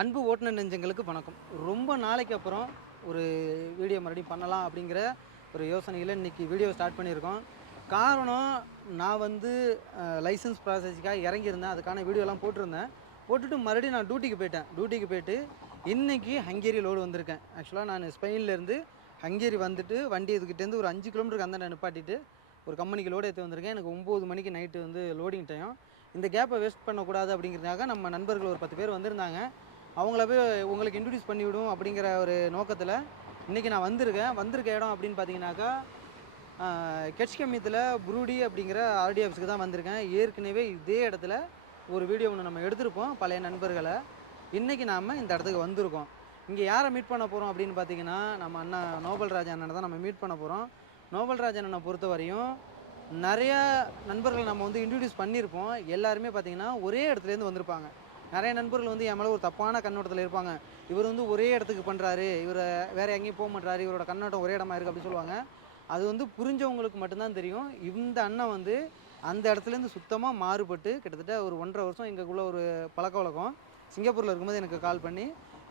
அன்பு ஓட்டுநர் நெஞ்சங்களுக்கு வணக்கம். ரொம்ப நாளைக்கு அப்புறம் ஒரு வீடியோ மறுபடியும் பண்ணலாம் அப்படிங்கிற ஒரு யோசனையில் இன்றைக்கி வீடியோ ஸ்டார்ட் பண்ணியிருக்கோம். காரணம், நான் வந்து லைசன்ஸ் ப்ராசஸுக்காக இறங்கியிருந்தேன். அதுக்கான வீடியோலாம் போட்டிருந்தேன். போட்டுட்டு மறுபடியும் நான் டியூட்டிக்கு போயிட்டு இன்றைக்கி ஹங்கேரி லோடு வந்திருக்கேன். ஆக்சுவலாக நான் ஸ்பெயின்லேருந்து ஹங்கேரி வந்துட்டு வண்டி இதுக்கிட்டேருந்து ஒரு 5 கிலோமீட்டருக்கு அந்தாண்ட நிப்பாட்டிட்டு ஒரு கம்பெனிக்கு லோடு ஏற்றி வந்திருக்கேன். எனக்கு 9 மணிக்கு நைட்டு வந்து லோடிங் டைம். இந்த கேப்பை வேஸ்ட் பண்ணக்கூடாது அப்படிங்கிறதுக்காக நம்ம நண்பர்கள் ஒரு 10 பேர் வந்திருந்தாங்க. அவங்கள போய் உங்களுக்கு இன்ட்ரடியூஸ் பண்ணிவிடும் அப்படிங்கிற ஒரு நோக்கத்தில் இன்றைக்கி நான் வந்திருக்க இடம் அப்படின்னு பார்த்தீங்கன்னாக்கா கெட்ச்கமியத்தில் புரூடி அப்படிங்கிற ஆர்டி ஆஃபீஸுக்கு தான் வந்திருக்கேன். ஏற்கனவே இதே இடத்துல ஒரு வீடியோ ஒன்று நம்ம எடுத்திருப்போம் பழைய நண்பர்களை. இன்றைக்கி நாம் இந்த இடத்துக்கு வந்திருக்கோம். இங்கே யாரை மீட் பண்ண போகிறோம் அப்படின்னு பார்த்தீங்கன்னா, நம்ம அண்ணன் நோபல்ராஜ் அண்ணனை தான் நம்ம மீட் பண்ண போகிறோம். நோபல்ராஜ் அண்ணனை பொறுத்த வரையும் நிறையா நண்பர்கள் நம்ம வந்து இன்ட்ரடியூஸ் பண்ணியிருப்போம். எல்லாருமே பார்த்திங்கன்னா ஒரே இடத்துலேருந்து வந்திருப்பாங்க. நிறைய நண்பர்கள் வந்து என் மேலே ஒரு தப்பான கண்ணோட்டத்தில் இருப்பாங்க. இவர் வந்து ஒரே இடத்துக்கு பண்ணுறாரு, இவர் வேறு எங்கேயும் போக மாட்டாரு, இவரோட கண்ணோட்டம் ஒரே இடமா இருக்குது அப்படி சொல்லுவாங்க. அது வந்து புரிஞ்சவங்களுக்கு மட்டும்தான் தெரியும். இந்த அண்ணன் வந்து அந்த இடத்துலேருந்து சுத்தமாக மாறுபட்டு கிட்டத்தட்ட ஒரு 1.5 வருஷம் எங்களுக்குள்ள ஒரு பழக்க வழக்கம். சிங்கப்பூரில் இருக்கும்போது எனக்கு கால் பண்ணி,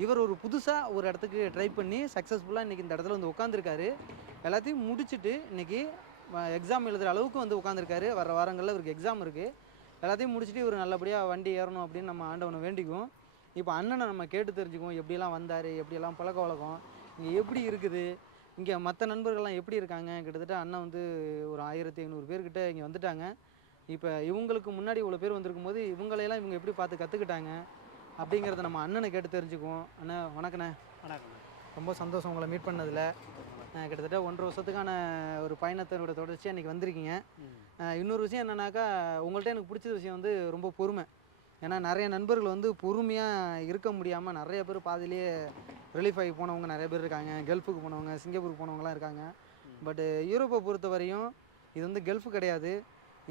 இவர் ஒரு புதுசாக ஒரு இடத்துக்கு ட்ரை பண்ணி சக்ஸஸ்ஃபுல்லாக இன்றைக்கி இந்த இடத்துல வந்து உட்காந்துருக்காரு. எல்லாத்தையும் முடிச்சுட்டு இன்றைக்கி எக்ஸாம் எழுதுகிற அளவுக்கு வந்து உட்காந்துருக்காரு. வர வாரங்களில் இவருக்கு எக்ஸாம் இருக்குது. எல்லாத்தையும் முடிச்சுட்டு இவர் நல்லபடியாக வண்டி ஏறணும் அப்படின்னு நம்ம ஆண்டவனை வேண்டிக்குவோம். இப்போ அண்ணனை நம்ம கேட்டு தெரிஞ்சுக்குவோம். எப்படியெல்லாம் வந்தார், எப்படியெல்லாம் பழக்க வழக்கம், இங்கே எப்படி இருக்குது, இங்கே மற்ற நண்பர்கள்லாம் எப்படி இருக்காங்க. கிட்டத்தட்ட அண்ணன் வந்து ஒரு 1500 பேர்கிட்ட இங்கே வந்துட்டாங்க. இப்போ இவங்களுக்கு முன்னாடி இவ்வளோ பேர் வந்திருக்கும் போது இவங்களையெல்லாம் இவங்க எப்படி பார்த்து கற்றுக்கிட்டாங்க அப்படிங்கிறத நம்ம அண்ணனை கேட்டு தெரிஞ்சுக்குவோம். அண்ணா வணக்கண்ணே. வணக்கம். ரொம்ப சந்தோஷம் உங்களை மீட் பண்ணதில். கிட்டத்தட்ட 1.5 வருஷத்துக்கான ஒரு பயணத்தோட தொடர்ச்சியாக இன்றைக்கி வந்திருக்கீங்க. இன்னொரு விஷயம் என்னென்னாக்கா, உங்கள்கிட்ட எனக்கு பிடிச்ச விஷயம் வந்து ரொம்ப பொறுமை. ஏன்னா நிறைய நண்பர்கள் வந்து பொறுமையாக இருக்க முடியாமல் நிறைய பேர் பாதிலேயே ரிலீஃப் ஆகி போனவங்க நிறைய பேர் இருக்காங்க. கல்ஃபுக்கு போனவங்க, சிங்கப்பூருக்கு போனவங்களாம் இருக்காங்க. பட்டு யூரோப்பை பொறுத்த வரையும் இது வந்து கல்ஃபு கிடையாது.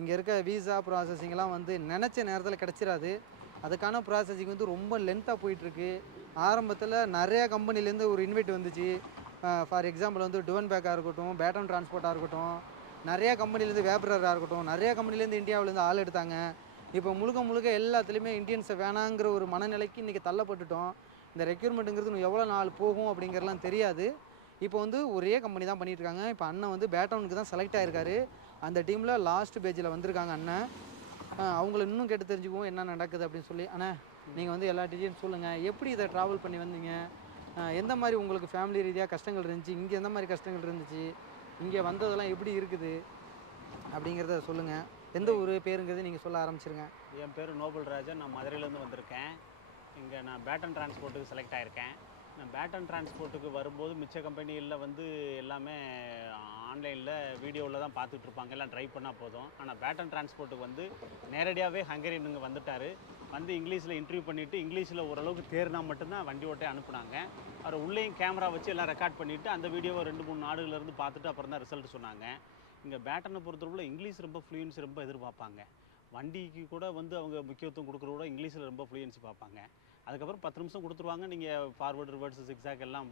இங்கே இருக்க வீசா ப்ராசஸிங்லாம் வந்து நினச்ச நேரத்தில் கிடச்சிடாது. அதுக்கான ப்ராசஸிங் வந்து ரொம்ப லென்த்தாக போயிட்டுருக்கு. ஆரம்பத்தில் நிறையா கம்பெனிலேருந்து ஒரு இன்வைட் வந்துச்சு. ஃபார் எக்ஸாம்பிள் வந்து டுவன் பேக்காக இருக்கட்டும், பேட்டன் டிரான்ஸ்போர்ட்டாக இருக்கட்டும், நிறையா கம்பெனிலேருந்து வேப்ரராக இருக்கட்டும், நிறையா கம்பெனிலேருந்து இந்தியாவிலேருந்து ஆள் எடுத்தாங்க. இப்போ முழுக்க எல்லாத்துலேயுமே இந்தியன்ஸை வேணாங்கிற ஒரு மனநிலைக்கு இன்றைக்கி தள்ளப்பட்டுட்டோம். இந்த ரெக்யூர்மெண்ட்டுங்கிறது எவ்வளோ நாள் போகும் அப்படிங்கிறலாம் தெரியாது. இப்போ வந்து ஒரே கம்பெனி தான் பண்ணிகிட்ருக்காங்க. இப்போ அண்ணன் வந்து பேட்டவுனுக்கு தான் செலக்ட் ஆகிருக்காரு. அந்த டீமில் லாஸ்ட் பேஜில் வந்திருக்காங்க அண்ணன். அவங்கள இன்னும் கேட்டு தெரிஞ்சுக்குவோம் என்ன நடக்குது அப்படின்னு சொல்லி. அண்ணா, நீங்கள் வந்து எல்லா டீட்டெயில்ஸ் சொல்லுங்கள். எப்படி இதை ட்ராவல் பண்ணி வந்தீங்க, எந்த மாதிரி உங்களுக்கு ஃபேமிலி ரீதியாக கஷ்டங்கள் இருந்துச்சு, இங்கே எந்த மாதிரி கஷ்டங்கள் இருந்துச்சு, இங்கே வந்ததெல்லாம் எப்படி இருக்குது அப்படிங்கிறத சொல்லுங்கள். எந்த ஊர் பேருங்கிறது நீங்கள் சொல்ல ஆரம்பிச்சிருங்க. என் பேர் நோபல்ராஜன். நான் மதுரையிலேருந்து வந்திருக்கேன். இங்கே நான் பேட்டன் டிரான்ஸ்போர்ட்டுக்கு செலக்ட் ஆகியிருக்கேன். நான் பேட்டன் டிரான்ஸ்போர்ட்டுக்கு வரும்போது மிச்ச கம்பெனிகளில் வந்து எல்லாமே ஆன்லைனில் வீடியோவில் தான் பார்த்துட்ருப்பாங்க, எல்லாம் ட்ரைவ் பண்ணால் போதும். ஆனால் பேட்டன் டிரான்ஸ்போர்ட்டுக்கு வந்து நேரடியாகவே ஹங்கேரியனுங்க வந்துட்டார். வந்து இங்கிலீஷில் இன்டர்வியூ பண்ணிவிட்டு இங்கிலீஷில் ஓரளவுக்கு தேர்னா மட்டும்தான் வண்டி ஓட்டே அனுப்புனாங்க. அவர் உள்ளேயும் கேமரா வச்சு எல்லாம் ரெக்கார்ட் பண்ணிவிட்டு அந்த வீடியோவை 2-3 நாடுகளிலேருந்து பார்த்துட்டு அப்புறம் தான் ரிசல்ட் சொன்னாங்க. இங்கே பேட்டனை பொறுத்தவரை இங்கிலீஷ் ரொம்ப ஃப்ளூயன்சி ரொம்ப எதிர்பார்ப்பாங்க. வண்டிக்கு கூட வந்து அவங்க முக்கியத்துவம் கொடுக்குறத விட இங்கிலீஷில் ரொம்ப ஃப்ளூயன்சி பார்ப்பாங்க. அதுக்கப்புறம் 10 நிமிஷம் கொடுத்துருவாங்க. நீங்கள் ஃபார்வர்டு, ரிவர்ஸ், சிக்ஸாக் எல்லாம்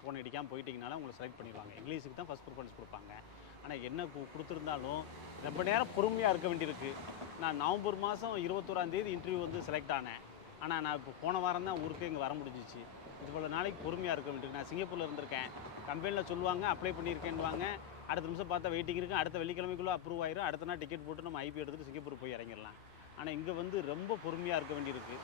ஃபோன் அடிக்காமல் போயிட்டீங்கனால உங்களை செலக்ட் பண்ணிடுவாங்க. இங்கிலீஷுக்கு தான் ஃபஸ்ட் ப்ரிஃபரன்ஸ் கொடுப்பாங்க. ஆனால் என்ன கொடுத்துருந்தாலும் ரொம்ப நேரம் பொறுமையாக இருக்க வேண்டியிருக்கு. நான் நவம்பர் மாதம் 21ஆம் தேதி இன்டர்வியூ வந்து செலக்ட் ஆனேன். ஆனால் நான் இப்போ போன வாரம் தான் ஊருக்கு இங்கே வர முடிஞ்சிச்சு. இவ்வளோ நாளைக்கு பொறுமையாக இருக்க வேண்டியிருக்கு. நான் சிங்கப்பூரில் இருந்திருக்கேன். கம்பெனியில் சொல்லுவாங்க அப்ளை பண்ணியிருக்கேன்னுவாங்க. அடுத்த நிமிஷம் பார்த்தா வெயிட்டிங் இருக்குது. அடுத்த வெள்ளிக்கிழமைக்குள்ளே அப்ரூவ் ஆயிரும். அடுத்த நாள் டிக்கெட் போட்டு நம்ம ஐபி எடுத்துகிட்டு சிங்கப்பூர் போய் இறங்கிடலாம். ஆனால் இங்கே வந்து ரொம்ப பொறுமையாக இருக்க வேண்டியிருக்கு.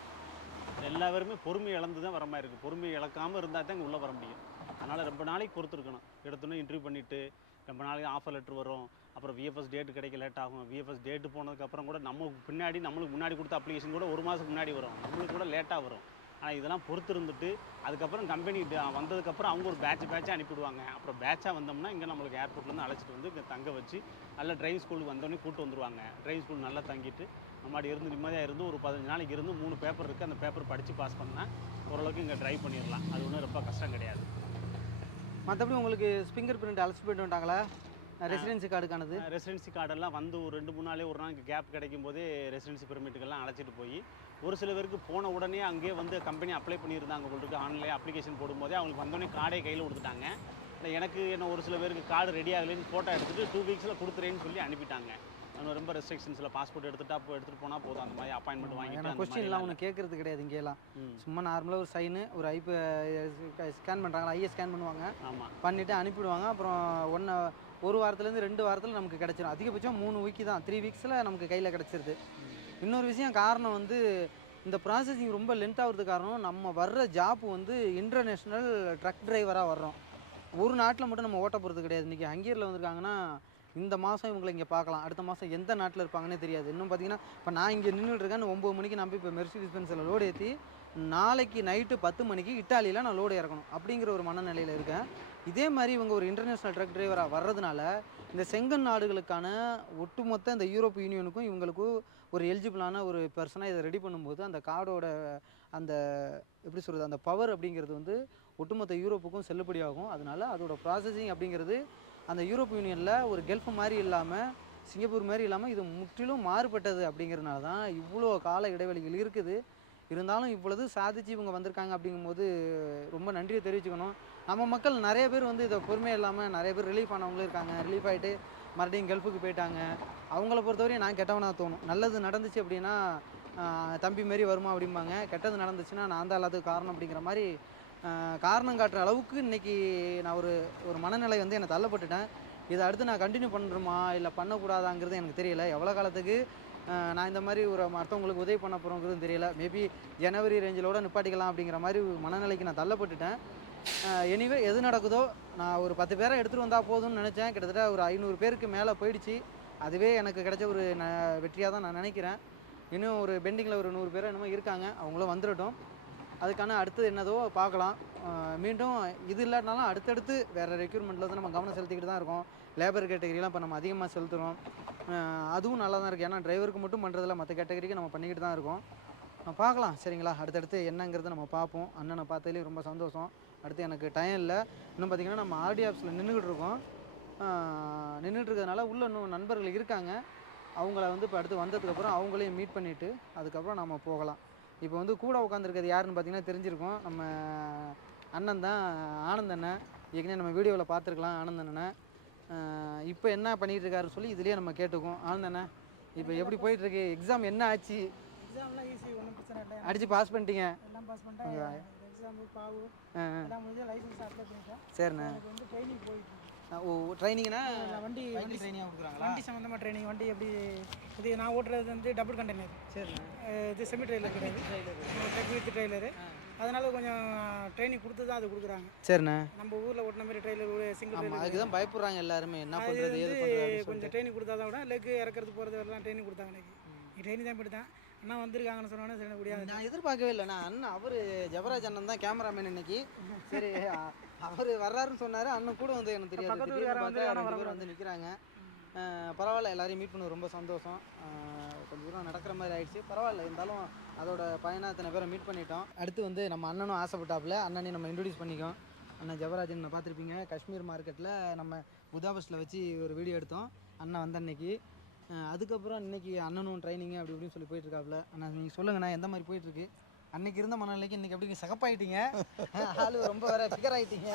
எல்லாருமே பொறுமை இழந்து தான் வர மாதிரி இருக்குது. பொறுமை இழக்காமல் இருந்தால் தான் இங்கே உள்ளே வர முடியும். அதனால் ரொம்ப நாளைக்கு பொறுத்துருக்கணும். எடுத்தோன்னே இன்டர்வியூ பண்ணிவிட்டு ரொம்ப நாளைக்கு ஆஃபர் லெட்ரு வரும். அப்புறம் விஎஃப்எஸ் டேட்டு கிடைக்க லேட் ஆகும். விஎஃப்எஸ் டேட்டு போனதுக்கப்புறம் கூட நம்மளுக்கு முன்னாடி கொடுத்த அப்ளிகேஷன் கூட 1 மாதத்துக்கு முன்னாடி வரும். நம்மளுக்கு கூட லேட்டாக வரும். ஆனால் இதெல்லாம் பொறுத்து இருந்துட்டு அதுக்கப்புறம் கம்பெனி வந்ததுக்கப்புறம் அவங்க ஒரு பேட்சாக அனுப்பிவிடுவாங்க. அப்புறம் பேட்சாக வந்தோம்னா இங்கே நம்மளுக்கு ஏர்போர்ட்லேருந்து அழைச்சிட்டு வந்து இங்கே தங்க வச்சு நல்லா டிரைவிங் ஸ்கூலுக்கு வந்தோடனே கூப்பிட்டு வந்துடுவாங்க. டிரைவிங் ஸ்கூல் நல்லா தங்கிட்டு நம்மாடி இருந்து நிம்மதியாக இருந்து ஒரு 15 நாளைக்கு இருந்து 3 பேப்பர் இருக்குது. அந்த பேப்பர் படித்து பாஸ் பண்ணால் ஓரளவுக்கு இங்கே ட்ரைவ் பண்ணிடலாம். அது ஒன்றும் ரொம்ப கஷ்டம் கிடையாது. மற்றபடி உங்களுக்கு ஃபிங்கர் பிரிண்ட் அழைச்சி போயிட்டு வந்துட்டாங்களா? ரெசிடென்சி கார்டுக்கானது ரெசிடென்சி கார்டெல்லாம் வந்து ஒரு 2-3 நாளே ஒரு நாளைக்கு கேப் கிடைக்கும் போதே ரெசிடென்சி பெர்மிட்டுக்கெல்லாம் அழைச்சிட்டு போய் ஒரு சில பேருக்கு போன உடனே அங்கேயே வந்து கம்பெனி அப்ளை பண்ணியிருந்தாங்க. உங்களுக்கு ஆன்லைன் அப்ளிகேஷன் போடும்போதே அவங்களுக்கு வந்தோடனே கார்டே கையில் கொடுத்துட்டாங்க. எனக்கு என்ன ஒரு சில பேருக்கு கார்டு ரெடி ஆகலைன்னு ஃபோட்டோ எடுத்துகிட்டு 2 வீக்ஸில் கொடுத்துறேன்னு சொல்லி அனுப்பிட்டாங்க. அது ரொம்ப ரெஸ்ட்ரிக்ஷன்ஸில் பாஸ்போர்ட் எடுத்துகிட்டு போனால் போதும், அந்த மாதிரி அப்பாயின்மெண்ட் ஏன்னா வாங்கிட்டு கொஸ்டின்லாம் ஒன்று கேட்குறது கிடையாது இங்கெல்லாம். சும்மா நார்மலாக ஒரு சைனு ஒரு ஸ்கேன் பண்ணுறாங்களா, ஐஏ ஸ்கேன் பண்ணுவாங்க, ஆமாம் பண்ணிவிட்டு அனுப்பிவிடுவாங்க. அப்புறம் ஒரு வாரத்துலேருந்து 2 வாரத்தில் நமக்கு கிடச்சிரும். அதிகபட்சம் 3 வீக்கு தான், 3 வீக்ஸில் நமக்கு கையில் கிடச்சிருது. இன்னொரு விஷயம் காரணம் வந்து இந்த ப்ராசஸிங் ரொம்ப லென்த் ஆகிறதுக்கு காரணம் நம்ம வர்ற ஜாப் வந்து இன்டர்நேஷ்னல் ட்ரக் டிரைவராக வர்றோம். ஒரு நாட்டில் மட்டும் நம்ம ஓட்ட போகிறது கிடையாது. இன்றைக்கி ஹங்கேரியில் வந்திருக்காங்கன்னா இந்த மாதம் இவங்களை இங்கே பார்க்கலாம், அடுத்த மாதம் எந்த நாட்டில் இருப்பாங்கன்னே தெரியாது. இன்னும் பார்த்தீங்கன்னா இப்போ நான் இங்கே நின்றுட்டு இருக்கேன், 9 மணிக்கு நான் போய் இப்போ மெர்சிடிஸ் பென்ஸில் லோடு ஏற்றி நாளைக்கு நைட்டு 10 மணிக்கு இட்டாலியில் நான் லோடு இறக்கணும் அப்படிங்கிற ஒரு மனநிலையில் இருக்கேன். இதே மாதிரி இவங்க ஒரு இன்டர்நேஷ்னல் ட்ரக் டிரைவராக வர்றதுனால இந்த செங்கன் நாடுகளுக்கான ஒட்டுமொத்த இந்த யூரோப் யூனியனுக்கும் இவங்களுக்கும் ஒரு எலிஜிபிளான ஒரு பர்சனாக இதை ரெடி பண்ணும்போது அந்த கார்டோட அந்த எப்படி சொல்கிறது, அந்த பவர் அப்படிங்கிறது வந்து ஒட்டுமொத்த யூரோப்புக்கும் செல்லுபடியாகும். அதனால அதோட ப்ராசஸிங் அப்படிங்கிறது அந்த யூரோப் யூனியனில் ஒரு கல்ஃப் மாதிரி இல்லாமல், சிங்கப்பூர் மாதிரி இல்லாமல் இது முற்றிலும் மாறுபட்டது. அப்படிங்கிறதுனால தான் இவ்வளோ கால இடைவெளிகள் இருக்குது. இருந்தாலும் இவ்வளவு சாதிச்சு இவங்க வந்திருக்காங்க அப்படிங்கும்போது ரொம்ப நன்றியை தெரிவிச்சுக்கணும். நம்ம மக்கள் நிறைய பேர் வந்து இதை பொறுமையாக இல்லாமல் நிறைய பேர் ரிலீஃப் ஆனவங்களும் இருக்காங்க. ரிலீஃப் ஆகிட்டு மறுபடியும் கல்ஃபுக்கு போயிட்டாங்க. அவங்கள பொறுத்தவரையும் நான் கெட்டவனாக தோணும். நல்லது நடந்துச்சு அப்படின்னா தம்பி மாரி வருமா அப்படிம்பாங்க, கெட்டது நடந்துச்சுன்னா நான் தான் எல்லாத்துக்கும் காரணம் அப்படிங்கிற மாதிரி காரணம் காட்டுற அளவுக்கு இன்றைக்கி நான் ஒரு மனநிலை வந்து என்னை தள்ளப்பட்டுட்டேன். இதை அடுத்து நான் கண்டினியூ பண்ணுறோமா இல்லை பண்ணக்கூடாதாங்கிறது எனக்கு தெரியல. எவ்வளோ காலத்துக்கு நான் இந்த மாதிரி ஒரு மற்றவங்களுக்கு உதவி பண்ண போகிறோங்கிறதும் தெரியல. மேபி ஜனவரி ரேஞ்சிலோட நிப்பாட்டிக்கலாம் அப்படிங்கிற மாதிரி மனநிலைக்கு நான் தள்ளப்பட்டுட்டேன். எனிவே எது நடக்குதோ, நான் ஒரு 10 பேரை எடுத்துகிட்டு வந்தால் போதும்னு நினச்சேன். கிட்டத்தட்ட ஒரு 500 பேருக்கு மேலே போயிடுச்சு. அதுவே எனக்கு கிடைச்ச ஒரு வெற்றியாக தான் நான் நினைக்கிறேன். இன்னும் ஒரு பெண்டிங்கில் ஒரு 100 பேர் என்னமோ இருக்காங்க, அவங்களும் வந்துடட்டும். அதுக்கான அடுத்தது என்னதோ பார்க்கலாம். மீண்டும் இது இல்லாட்டினாலும் அடுத்தடுத்து வேறு ரெக்யூர்மெண்ட்டில் வந்து நம்ம கவனம் செலுத்திக்கிட்டு தான் இருக்கோம். லேபர் கேட்டகரிலாம் இப்போ நம்ம அதிகமாக செலுத்துகிறோம். அதுவும் நல்லா தான் இருக்குது. ஏன்னா டிரைவருக்கு மட்டும் பண்ணுறதில்ல, மற்ற கேட்டகரிக்கு நம்ம பண்ணிக்கிட்டு தான் இருக்கோம். பார்க்கலாம் சரிங்களா. அடுத்தடுத்து என்னங்கிறத நம்ம பார்ப்போம். அண்ணனை பார்த்ததுலேயும் ரொம்ப சந்தோஷம். அடுத்து எனக்கு டைம் இல்லை. இன்னும் பார்த்திங்கன்னா நம்ம ஆர்டி ஆஃபீஸில் நின்றுக்கிட்டு இருக்கோம். நின்றுட்டு இருக்கிறதுனால உள்ளே இன்னும் நண்பர்கள் இருக்காங்க. அவங்கள வந்து இப்போ அடுத்து வந்ததுக்கப்புறம் அவங்களையும் மீட் பண்ணிவிட்டு அதுக்கப்புறம் நம்ம போகலாம். இப்போ வந்து கூட உட்காந்துருக்கிறது யாருன்னு பார்த்தீங்கன்னா தெரிஞ்சிருக்கும். நம்ம அண்ணன் தான், ஆனந்த் அண்ணன். ஏற்கனவே நம்ம வீடியோவில் பார்த்துருக்கலாம் ஆனந்த் அண்ணனை. இப்போ என்ன பண்ணிகிட்டு இருக்காருன்னு சொல்லி இதுலேயே நம்ம கேட்டுக்கோம். ஆனந்த் அண்ணன், இப்போ எப்படி போயிட்டுருக்கு? எக்ஸாம் என்ன ஆச்சு? எக்ஸாம்லாம் ஈஸி, ஒன்றும் பிரச்சனை இல்லை. அடித்து பாஸ் பண்ணிட்டீங்க? எல்லாம் பாஸ் பண்ணிட்டேன். எக்ஸாமு பாவு எல்லாம் முடிஞ்சு லைசன்ஸ் அப்ளை பண்ணிட்டேன். சரிண்ணே. எனக்கு வந்து ட்ரைனிங் போயிட்டு ஓ ட்ரைனிங்னா வண்டி ட்ரைனிங்காக கொடுக்குறாங்களா? வண்டி சம்மந்தமாக ட்ரைனிங். வண்டி எப்படி இது நான் ஓட்டுறது வந்து டபுள் கண்டெய்னர். சரிண்ணே. இது செமி ட்ரெயிலர் கிடையாது, ட்ரக் வித் ட்ரெயிலரு. அதனால கொஞ்சம் ட்ரைனிங் கொடுத்து தான் அது கொடுக்குறாங்க. சரிண்ணே. நம்ம ஊரில் ஓட்டின மாதிரி ட்ரெயிலர் சிங்கிள் ட்ரெயிலர் அதுக்கு தான் பயப்படுறாங்க எல்லாருமே. என்ன அது பண்ணுறது ஏது வந்து பண்ணுறது கொஞ்சம் ட்ரைனிங் கொடுத்தா தான் விட லெக்கு இறக்கிறது போகிறது வரலாம் ட்ரைனிங் கொடுத்தாங்க. இன்னைக்கு ட்ரைனிங் தான் போய்ட்டு தான் அண்ணா வந்திருக்காங்கன்னு சொன்னோன்னே சரி முடியாது. நான் எதிர்பார்க்கவே இல்லை. நான் அண்ணன் அவர் ஜபராஜ் அண்ணன் தான் கேமராமேன் இன்னைக்கு. சரி அவர் வர்றாருன்னு சொன்னார். அண்ணன் கூட வந்து எனக்கு தெரியாது. வந்து நிற்கிறாங்க. பரவாயில்ல, எல்லாரையும் மீட் பண்ண ரொம்ப சந்தோஷம். கொஞ்சம் தூரம் நடக்கிற மாதிரி ஆயிடுச்சு. பரவாயில்ல, இருந்தாலும் அதோட பயணம் இத்தனை பேரை மீட் பண்ணிட்டோம். அடுத்து வந்து நம்ம அண்ணனும் ஆசைப்பட்டாப்புல அண்ணனையும் நம்ம இன்ட்ரடியூஸ் பண்ணிக்கோம். அண்ணன் ஜபராஜன் பார்த்துருப்பீங்க, காஷ்மீர் மார்க்கெட்டில் நம்ம புதாபஸ்டில் வச்சு ஒரு வீடியோ எடுத்தோம். அண்ணன் வந்த அன்னைக்கு. அதுக்கப்புறம் இன்றைக்கி அண்ணனும் ட்ரைனிங்கு அப்படி இப்படின்னு சொல்லி போயிட்டுருக்காப்புல. அண்ணா நீங்கள் சொல்லுங்கண்ணா, எந்த மாதிரி போயிட்டுருக்கு? அன்றைக்கி இருந்த மனநிலைக்கு இன்றைக்கி எப்படி சகப்பாயிட்டீங்க? ஆள் ரொம்ப வேறு ஃபிகர் ஆகிட்டீங்க.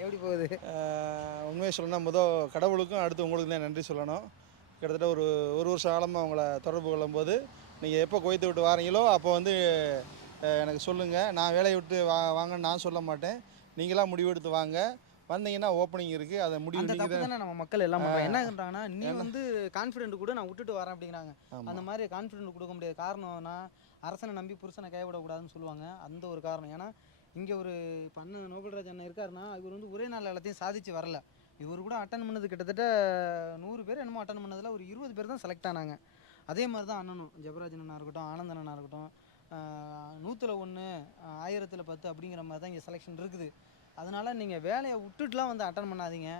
எப்படி போகுது? உண்மையை சொல்லணும்னா கடவுளுக்கும் அடுத்து உங்களுக்கு தான் நன்றி சொல்லணும். கிட்டத்தட்ட ஒரு வருஷம் காலமாக அவங்கள தொடர்பு கொள்ளும்போது நீங்கள் எப்போ கோயத்தை விட்டு வாரீங்களோ அப்போ வந்து எனக்கு சொல்லுங்கள். நான் வேலையை விட்டு வாங்கன்னு நான் சொல்ல மாட்டேன். நீங்களாம் முடிவெடுத்து வாங்க. வந்தீங்கன்னா ஓப்பனிங் இருக்குது, அதை முடிவு தானே நம்ம மக்கள் எல்லாம் என்ன பண்ணுறாங்கன்னா, நீ வந்து கான்ஃபிடென்ட் கூட நான் விட்டுட்டு வரேன் அப்படிங்கிறாங்க. அந்த மாதிரி கான்ஃபிடென்ட் கொடுக்க முடியாது. காரணம்னா அரசனை நம்பி புருஷனை கைவிடக்கூடாதுன்னு சொல்லுவாங்க. அந்த ஒரு காரணம். ஏன்னா இங்கே ஒரு அண்ணன் நோபல்ராஜ் அண்ணன் இருக்காருன்னா இவர் வந்து ஒரே நாள் எல்லாத்தையும் சாதிச்சு வரல. இவர் கூட அட்டன் பண்ணது கிட்டத்தட்ட 100 பேர் என்னமோ அட்டன் பண்ணதில் ஒரு 20 பேர் தான் செலக்ட் ஆனாங்க. அதே மாதிரி தான் அண்ணனும், ஜபராஜ் அண்ணனாக இருக்கட்டும், ஆனந்த் அண்ணனாக இருக்கட்டும், 100ல் 1 1000ல் 10 அப்படிங்கிற மாதிரி தான் இங்கே செலெக்ஷன் இருக்குது. அதனால் நீங்கள் வேலையை விட்டுட்டுலாம் வந்து அட்டன் பண்ணாதீங்க.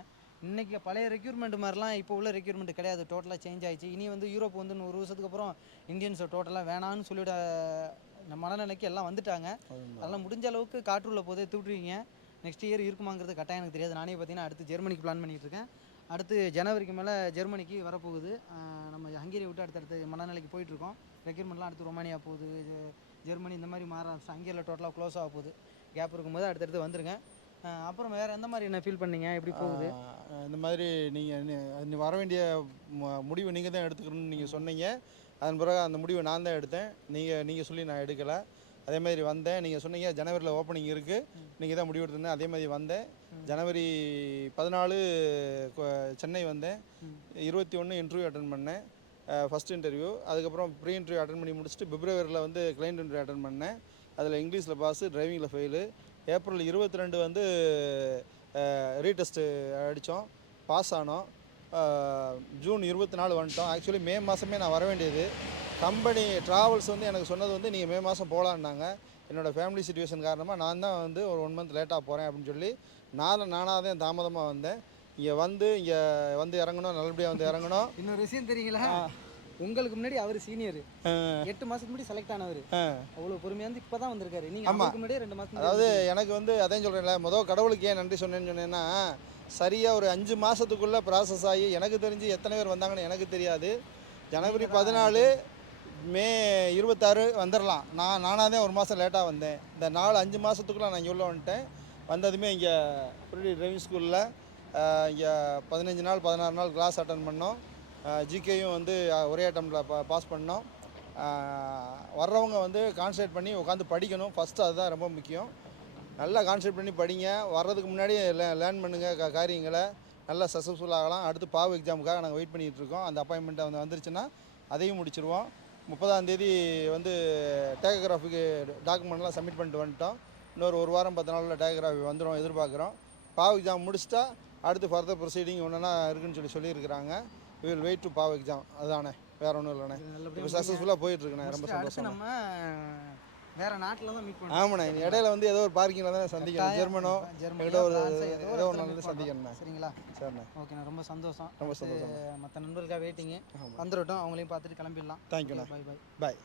இன்றைக்கி பழைய ரெக்யூர்மெண்ட் மாதிரிலாம் இப்போ உள்ள ரெக்யூர்மெண்ட் கிடையாது. டோட்டலாக சேஞ்ச் ஆகிடுச்சு. இனி வந்து யூரோப் வந்து 100 வருஷத்துக்கு அப்புறம் இந்தியன்ஸை டோட்டலாக வேணான்னு சொல்லிவிட மனநிலைக்கு எல்லாம் வந்துட்டாங்க. அதெல்லாம் முடிஞ்ச அளவுக்கு காற்றுள்ள போதே தூட்டுவீங்க. நெக்ஸ்ட் இயர் இருக்குமாங்கிறது கட்டாயம் எனக்கு தெரியாது. நானே பார்த்தீங்கன்னா அடுத்து ஜெர்மனிக்கு பிளான் பண்ணிகிட்டு இருக்கேன். அடுத்து ஜனவரிக்கு மேலே ஜெர்மனிக்கு வரப்போகுது. நம்ம ஹங்கேரியை விட்டு அடுத்தடுத்து மனநிலைக்கு போயிட்டுருக்கோம். ரெக்யூர்மெண்ட்லாம் அடுத்து ரொமானியா போகுது, ஜெர்மனி இந்த மாதிரி மாற ஹங்கேரியில் டோட்டலாக க்ளோஸ் ஆக போகுது. கேப் இருக்கும்போது அடுத்தடுத்து வந்துருங்க. அப்புறம் வேறு எந்த மாதிரி என்ன ஃபீல் பண்ணீங்க, எப்படி போகுது? இந்த மாதிரி நீங்கள் வர வேண்டிய முடிவு நீங்கள் தான் எடுத்துக்கணும்னு நீங்கள் சொன்னீங்க. அதன் பிறகு அந்த முடிவை நான் தான் எடுத்தேன். நீங்கள் சொல்லி நான் எடுக்கலை. அதே மாதிரி வந்தேன். நீங்கள் சொன்னீங்க ஜனவரியில் ஓப்பனிங் இருக்குது, நீங்கள் தான் முடிவு எடுத்துருந்தேன். அதே மாதிரி வந்தேன். ஜனவரி 14 சென்னை வந்தேன். 21 இன்டர்வியூ அட்டன் பண்ணேன். First interview. அதுக்கப்புறம் ப்ரீ இன்டர்வியூ அட்டன் பண்ணி முடிச்சுட்டு பிப்ரவரியில் வந்து கிளைண்ட் இன்டர்வியூ அட்டன் பண்ணேன். அதில் இங்கிலீஷில் பாஸு, டிரைவிங்கில் ஃபெயிலு. ஏப்ரல் 22 வந்து ரீடெஸ்ட்டு அடித்தோம், பாஸ் ஆனோம். ஜூன் 24 வந்துட்டோம். ஆக்சுவலி மே மாதமே நான் வர வேண்டியது. கம்பெனி ட்ராவல்ஸ் வந்து எனக்கு சொன்னது வந்து நீங்கள் மே மாதம் போகலான்னாங்க. என்னோடய ஃபேமிலி சுச்சுவேஷன் காரணமாக நான் தான் வந்து ஒரு 1 மந்த் லேட்டாக போகிறேன் அப்படின்னு சொல்லி நானாக தான் தாமதமாக வந்தேன். இங்கே வந்து இறங்கணும், நல்லபடியாக வந்து இறங்கணும். இன்னொரு விஷயம் தெரியுங்களா, உங்களுக்கு முன்னாடி அவர் சீனியர், 8 மாதத்துக்கு முன்னாடி செலக்ட் ஆனவர். அவ்வளோ பொறுமையாக வந்து இப்போ தான் வந்திருக்காரு. நீங்கள் அதுக்கு முன்னாடியே 2 மாதம். அதாவது எனக்கு வந்து அதையும் சொல்கிறேன்ல, கடவுளுக்கு ஏன் நன்றி சொன்னேன்னா, சரியாக ஒரு 5 மாதத்துக்குள்ளே ப்ராசஸ் ஆகி எனக்கு தெரிஞ்சு எத்தனை பேர் வந்தாங்கன்னு எனக்கு தெரியாது. ஜனவரி 14 மே 26 வந்துடலாம். நானாக தான் 1 மாதம் லேட்டாக வந்தேன். இந்த 5 மாதத்துக்குள்ளே நான் இங்கே உள்ள வந்துட்டேன். வந்ததுமே இங்கே புரடி டிரைவிங் ஸ்கூலில் இங்கே 15 நாள் 16 நாள் கிளாஸ் அட்டன் பண்ணோம். ஜிகேயும் வந்து ஒரே அட்டம்ப்டில் பாஸ் பண்ணோம். வர்றவங்க வந்து கான்சன்ட்ரேட் பண்ணி உட்காந்து படிக்கணும். ஃபஸ்ட்டு அதுதான் ரொம்ப முக்கியம். நல்லா கான்சன்ட்ரேட் பண்ணி படிங்க. வர்றதுக்கு முன்னாடி லேர்ன் பண்ணுங்கள் காரியங்களை. நல்லா சக்ஸஸ்ஃபுல் ஆகலாம். அடுத்து பாவ் எக்ஸாமுக்காக நாங்கள் வெயிட் பண்ணிகிட்ருக்கோம். அந்த அப்பாயின்மெண்ட்டை வந்துருச்சுன்னா அதையும் முடிச்சிருவோம். 30ஆம் தேதி வந்து டேகோகிராஃபிக்கு டாக்குமெண்ட்லாம் சப்மிட் பண்ணிட்டு வந்துட்டோம். இன்னொரு 1 வாரம் 10 நாளில் டேகோகிராஃபி வந்துடும் எதிர்பார்க்குறோம். பாவ் எக்ஸாம் முடிச்சிட்டா அடுத்து ஃபர்தர் ப்ரொசீடிங் ஒன்றுனா இருக்குன்னு சொல்லியிருக்கிறாங்க. வி வில் வெயிட் டு பாவ் எக்ஸாம். அதுதானே, வேறு ஒன்றும் இல்லைண்ணே. இப்போ சக்ஸஸ்ஃபுல்லாக போயிட்டுருக்குண்ணே. ரொம்ப சந்தோஷம். நம்ம வேறு நாட்டில் தான் மீட் பண்ணுவோம். ஆமாண்ணே, இடையில வந்து ஏதோ ஒரு பார்க்கிங்கில் தான் சந்திக்கணும். ஜெர்மனோ ஏதோ ஒரு நாள் வந்து சந்திக்கணுண்ணே. சரிங்களா? சரிண்ணே. ஓகேண்ணா, ரொம்ப சந்தோஷம். ரொம்ப சந்தோஷம். மற்ற நண்பர்களுக்காக வெயிட்டிங்கு வந்துடட்டும், அவங்களையும் பார்த்துட்டு கிளம்பிடலாம். தேங்க்யூண்ணே. Bye bye. பாய்.